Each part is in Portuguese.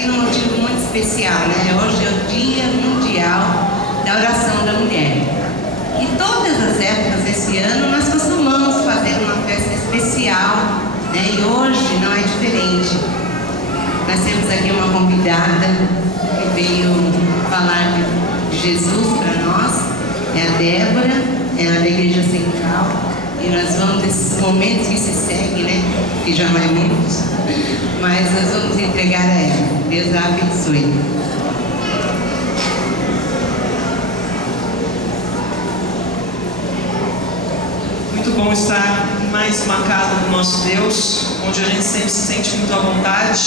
aqui num motivo muito especial, né? Hoje é o Dia Mundial da Oração da Mulher. E todas as épocas desse ano nós costumamos fazer uma festa especial, né? E hoje não é diferente. Nós temos aqui uma convidada que veio falar de Jesus para nós, é a Débora, ela é da Igreja Central. E nós vamos, nesses momentos que se seguem, né? Que já não é muitos, mas nós vamos entregar a ela. Deus a abençoe. Muito bom estar em mais uma casa do nosso Deus, onde a gente sempre se sente muito à vontade,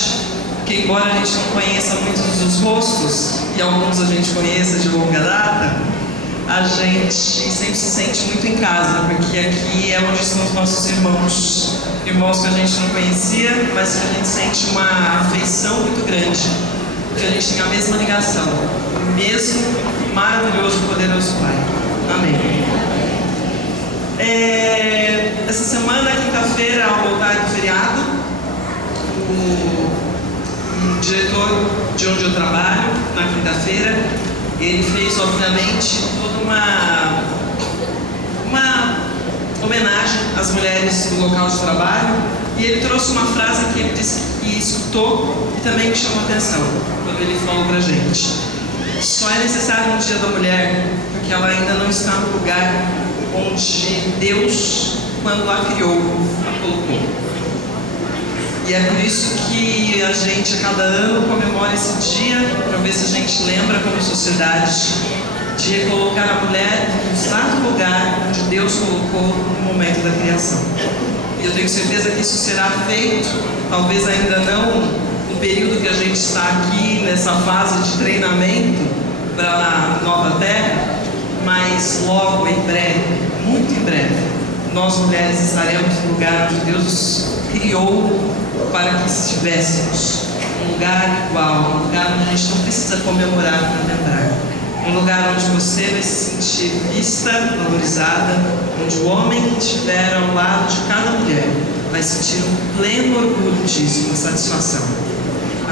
porque embora a gente não conheça muitos dos rostos, e alguns a gente conheça de longa data, a gente sempre se sente muito em casa, porque aqui é onde estão os nossos irmãos que a gente não conhecia, mas que a gente sente uma afeição muito grande, porque a gente tem a mesma ligação, o mesmo maravilhoso e poderoso Pai. Amém. Essa semana, quinta-feira, ao voltar do feriado, o diretor de onde eu trabalho, na quinta-feira, ele fez, obviamente, toda uma homenagem às mulheres do local de trabalho, e ele trouxe uma frase que ele disse que escutou e também me chamou a atenção quando ele falou pra gente: só é necessário um dia da mulher porque ela ainda não está no lugar onde Deus, quando a criou, a colocou. E é por isso que a gente, a cada ano, comemora esse dia, para ver se a gente lembra, como sociedade, de recolocar a mulher no exato lugar onde Deus colocou no momento da criação. E eu tenho certeza que isso será feito, talvez ainda não no período que a gente está aqui, nessa fase de treinamento para a nova terra, mas logo, em breve, muito em breve, nós mulheres estaremos no lugar onde Deus criou para que estivéssemos, um lugar igual, um lugar onde a gente não precisa comemorar para lembrar, um lugar onde você vai se sentir vista, valorizada, onde o homem que estiver ao lado de cada mulher vai sentir um pleno orgulho disso, uma satisfação.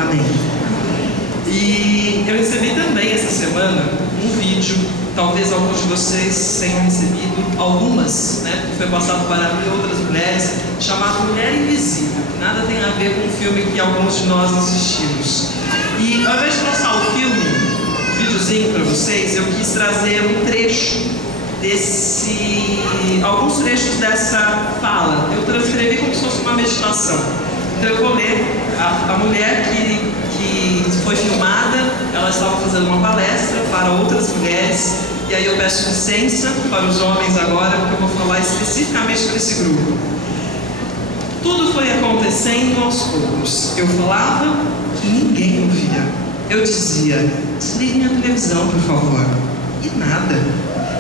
Amém. E eu recebi também essa semana um vídeo, talvez alguns de vocês tenham recebido, algumas, né, que foi passado para mim e outras mulheres, chamado Mulher Invisível, que nada tem a ver com o filme que alguns de nós assistimos. E ao invés de mostrar o filme, o videozinho para vocês, eu quis trazer um trecho alguns trechos dessa fala. Eu transcrevi como se fosse uma meditação. Então eu vou ler. A mulher que foi filmada, ela estava fazendo uma palestra para outras mulheres, e aí eu peço licença para os homens agora, porque eu vou falar especificamente para esse grupo. Tudo foi acontecendo aos poucos. Eu falava e ninguém ouvia. Eu dizia: desliguem a televisão, por favor. E nada.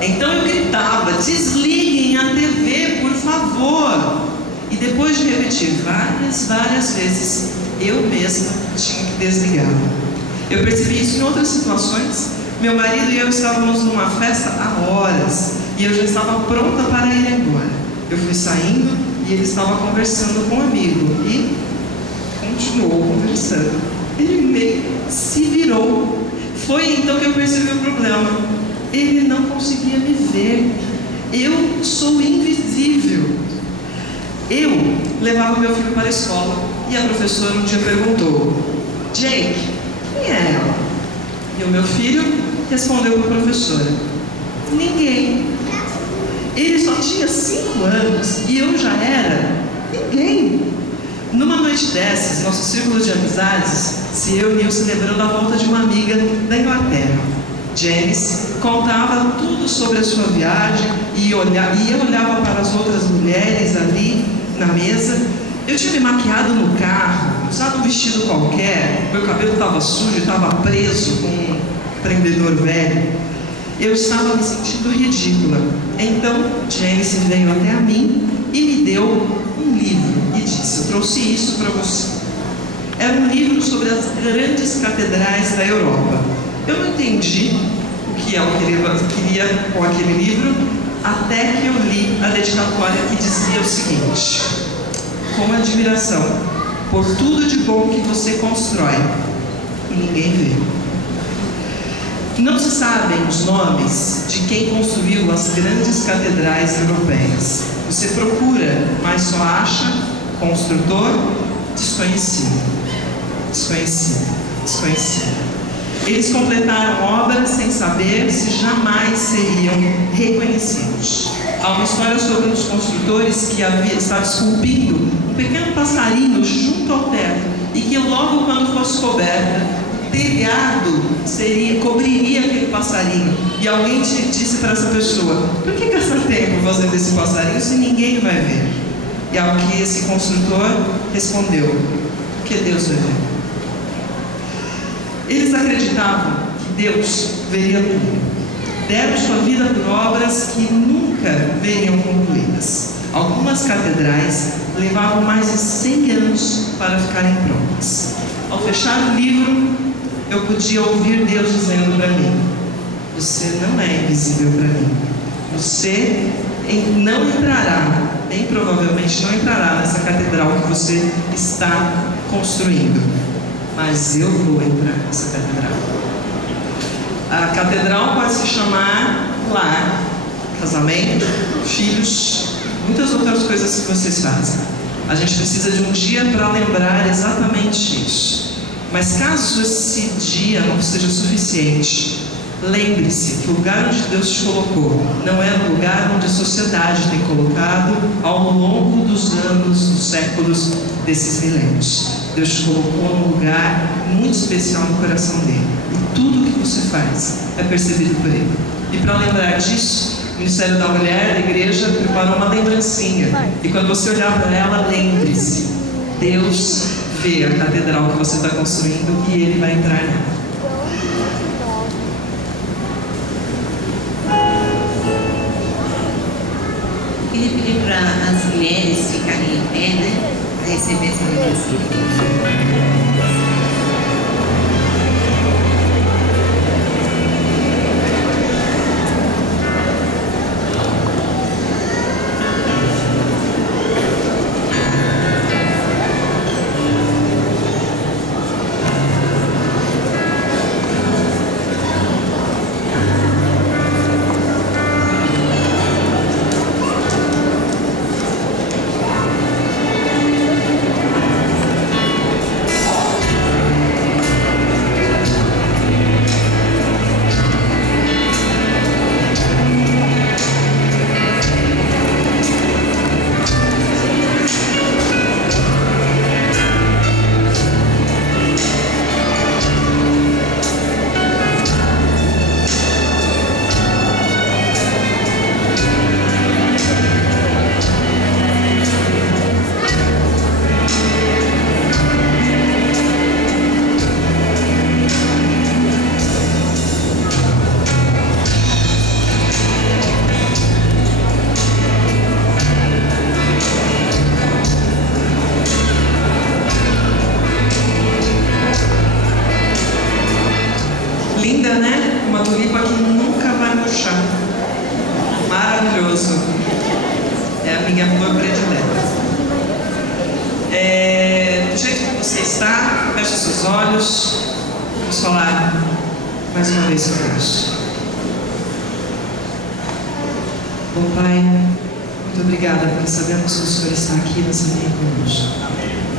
Então eu gritava: desliguem a TV, por favor. E depois de repetir várias vezes, eu mesma tinha que desligar. Eu percebi isso em outras situações. Meu marido e eu estávamos numa festa há horas e eu já estava pronta para ir embora. Eu fui saindo e ele estava conversando com um amigo e continuou conversando. Ele meio se virou. Foi então que eu percebi o problema. Ele não conseguia me ver. Eu sou invisível. Eu levava meu filho para a escola e a professora um dia perguntou: Jake, quem é ela? E o meu filho respondeu para a professora: ninguém. Ele só tinha 5 anos e eu já era ninguém. Numa noite dessas, nosso círculo de amizades se reuniu celebrando a volta de uma amiga da Inglaterra. Janice contava tudo sobre a sua viagem e eu olhava para as outras mulheres ali na mesa. Eu tinha me maquiado no carro, usado um vestido qualquer, meu cabelo estava sujo, estava preso com um prendedor velho. Eu estava me sentindo ridícula. Então, Janice veio até a mim e me deu um livro e disse: eu trouxe isso para você. Era um livro sobre as grandes catedrais da Europa. Eu não entendi o que ela queria com aquele livro, até que eu li a dedicatória que dizia o seguinte: com admiração por tudo de bom que você constrói, e ninguém vê. Não se sabem os nomes de quem construiu as grandes catedrais europeias. Você procura, mas só acha construtor desconhecido. Eles completaram obras sem saber se jamais seriam reconhecidos. Há uma história sobre um dos construtores que estava esculpindo um pequeno passarinho junto ao teto e que logo quando fosse coberta, o telhado cobriria aquele passarinho. E alguém disse para essa pessoa: por que gastar tempo fazendo esse passarinho se ninguém vai ver? E ao que esse construtor respondeu: porque Deus vai ver. Eles acreditavam que Deus veria tudo. Deram sua vida por obras que nunca veriam concluídas. Algumas catedrais levavam mais de 100 anos para ficarem prontas. Ao fechar o livro, eu podia ouvir Deus dizendo para mim: você não é invisível para mim. Você não entrará, nem provavelmente não entrará nessa catedral que você está construindo. Mas eu vou entrar nessa catedral. A catedral pode se chamar lar, casamento, filhos, muitas outras coisas que vocês fazem. A gente precisa de um dia para lembrar exatamente isso. Mas caso esse dia não seja suficiente, lembre-se que o lugar onde Deus te colocou não é o lugar onde a sociedade tem colocado ao longo dos anos, dos séculos, desses milênios. Deus te colocou num lugar muito especial no coração dele. E tudo que você faz é percebido por ele. E para lembrar disso, o Ministério da Mulher, da igreja, preparou uma lembrancinha. E quando você olhar para ela, lembre-se: Deus vê a catedral que você está construindo e ele vai entrar nela. Queria pedir para as mulheres ficarem em pé, né? Para receber essa lembrancinha. Linda, né? Uma tulipa que nunca vai murchar. Maravilhoso. É a minha flor predileta. Do jeito que você está, feche seus olhos. Vamos falar mais uma vez com Deus. Bom Pai, muito obrigada porque sabemos que o Senhor está aqui nessa manhã conosco.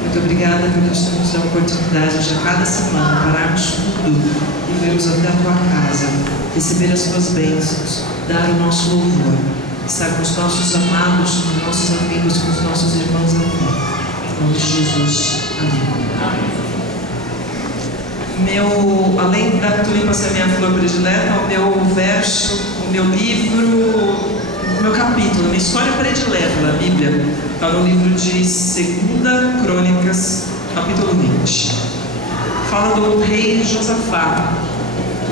Muito obrigada porque o Senhor nos dá a oportunidade de a cada semana pararmos tudo e virmos até a Tua casa, receber as Tuas bênçãos, dar o nosso louvor, estar com os nossos amados, com os nossos amigos, com os nossos irmãos na fé. Em nome de Jesus. Amém. Além da tulipa ser minha flor predileta, o meu verso, o meu livro, o meu capítulo, a minha história predileta da Bíblia está no livro de 2 Crônicas, capítulo 20. Fala do rei Josafá.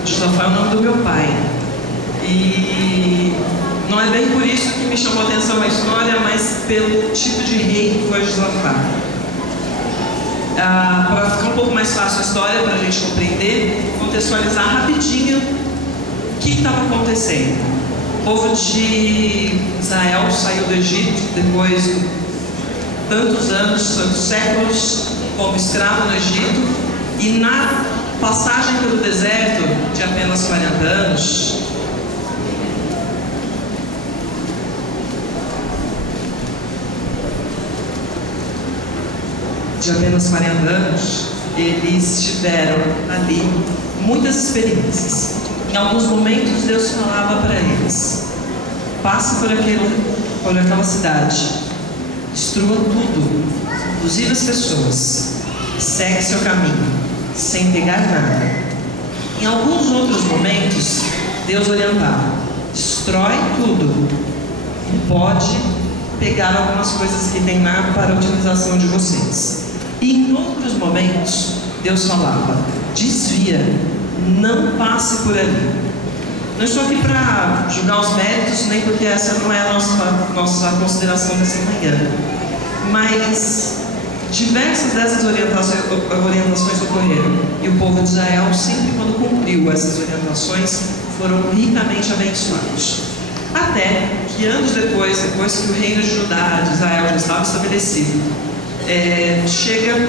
Josafá é o nome do meu pai. E não é bem por isso que me chamou a atenção a história, mas pelo tipo de rei que foi Josafá. Para ficar um pouco mais fácil a história, para a gente compreender, contextualizar rapidinho o que estava acontecendo. O povo de Israel saiu do Egito depois de tantos anos, tantos séculos como escravo no Egito, e passagem pelo deserto de apenas 40 anos, eles tiveram ali muitas experiências. Em alguns momentos Deus falava para eles: passe por aquela cidade, destrua tudo, inclusive as pessoas, segue seu caminho, sem pegar nada. Em alguns outros momentos, Deus orientava: destrói tudo, e pode pegar algumas coisas que tem lá para a utilização de vocês. E em outros momentos, Deus falava: desvia, não passe por ali. Não estou aqui para julgar os méritos, nem porque essa não é a nossa consideração dessa manhã. Mas diversas dessas orientações ocorreram. E o povo de Israel, sempre quando cumpriu essas orientações, foram ricamente abençoados. Até que anos depois que o reino de Judá, de Israel, já estava estabelecido, chega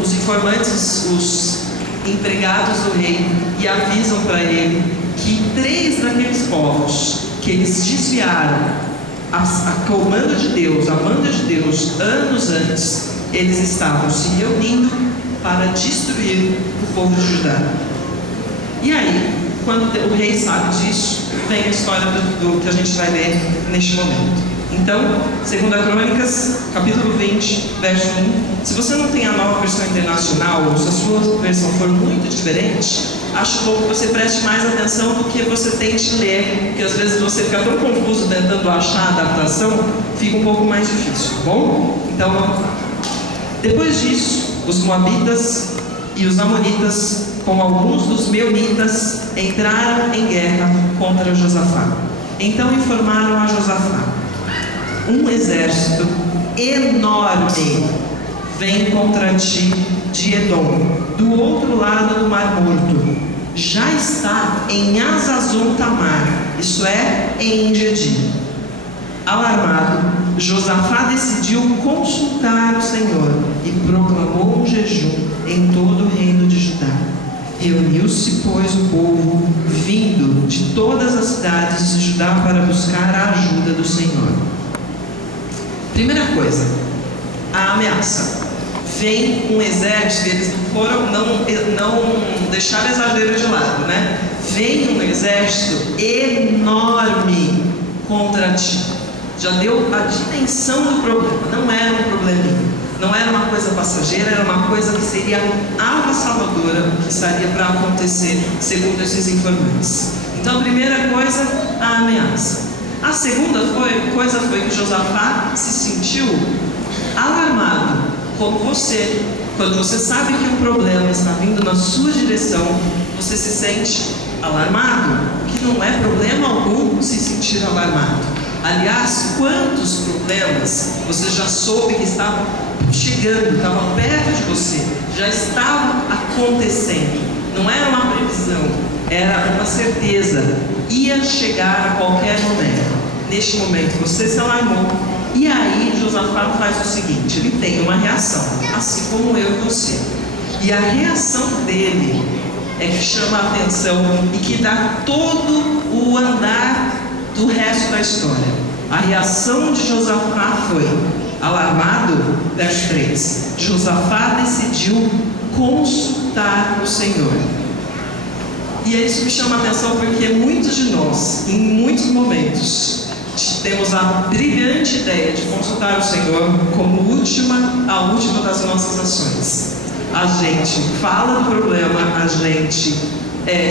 os informantes, os empregados do rei, e avisam para ele que 3 daqueles povos que eles desviaram a comando de Deus, a manda de Deus, anos antes, eles estavam se reunindo para destruir o povo de Judá. E aí, quando o rei sabe disso, vem a história do que a gente vai ler neste momento. Então, 2 Crônicas, capítulo 20, verso 1. Se você não tem a Nova Versão Internacional, ou se a sua versão for muito diferente, acho bom que você preste mais atenção do que você tente ler, porque às vezes você fica tão confuso tentando achar a adaptação, fica um pouco mais difícil, tá bom? Então, vamos lá. Depois disso, os Moabitas e os Amonitas, com alguns dos Meunitas, entraram em guerra contra Josafá. Então informaram a Josafá: um exército enorme vem contra ti de Edom, do outro lado do Mar Morto. Já está em Hazazon Tamar, isto é, em Engedi. Alarmado, Josafá decidiu consultar o Senhor e proclamou um jejum em todo o reino de Judá. Reuniu-se, pois, o povo, vindo de todas as cidades de Judá para buscar a ajuda do Senhor. Primeira coisa, a ameaça. Vem um exército, eles não deixaram exagero de lado, né? Vem um exército enorme contra ti. Já deu a dimensão do problema. Não era um probleminha, não era uma coisa passageira, era uma coisa que seria avassaladora, que estaria para acontecer, segundo esses informantes. Então, a primeira coisa, a ameaça. A segunda coisa foi que Josafá se sentiu alarmado, como você. Quando você sabe que um problema está vindo na sua direção, você se sente alarmado, que não é problema algum se sentir alarmado. Aliás, quantos problemas você já soube que estavam chegando, estavam perto de você, já estavam acontecendo. Não era uma previsão, era uma certeza, ia chegar a qualquer momento. Neste momento você se alarmou, e aí Josafá faz o seguinte: ele tem uma reação, assim como eu e você. E a reação dele é que chama a atenção e que dá todo o andar do resto da história. A reação de Josafá foi: alarmado, verso 3, Josafá decidiu consultar o Senhor. E isso me chama a atenção porque muitos de nós, em muitos momentos, temos a brilhante ideia de consultar o Senhor como a última das nossas ações. A gente fala do problema, a gente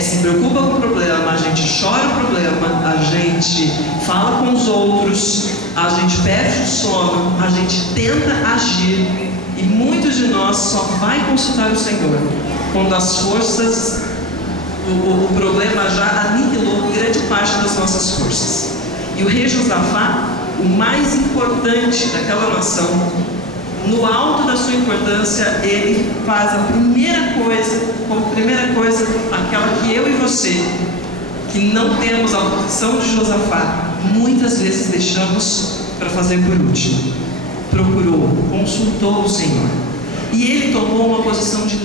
se preocupa com o problema, a gente chora o problema, a gente fala com os outros, a gente perde o sono, a gente tenta agir, e muitos de nós só vai consultar o Senhor quando as forças, o problema já aniquilou grande parte das nossas forças. E o rei Josafá, o mais importante daquela nação, no alto da sua importância, ele faz a primeira coisa, aquela que eu e você, que não temos a posição de Josafá, muitas vezes deixamos para fazer por último. Procurou, consultou o Senhor. E ele tomou uma posição de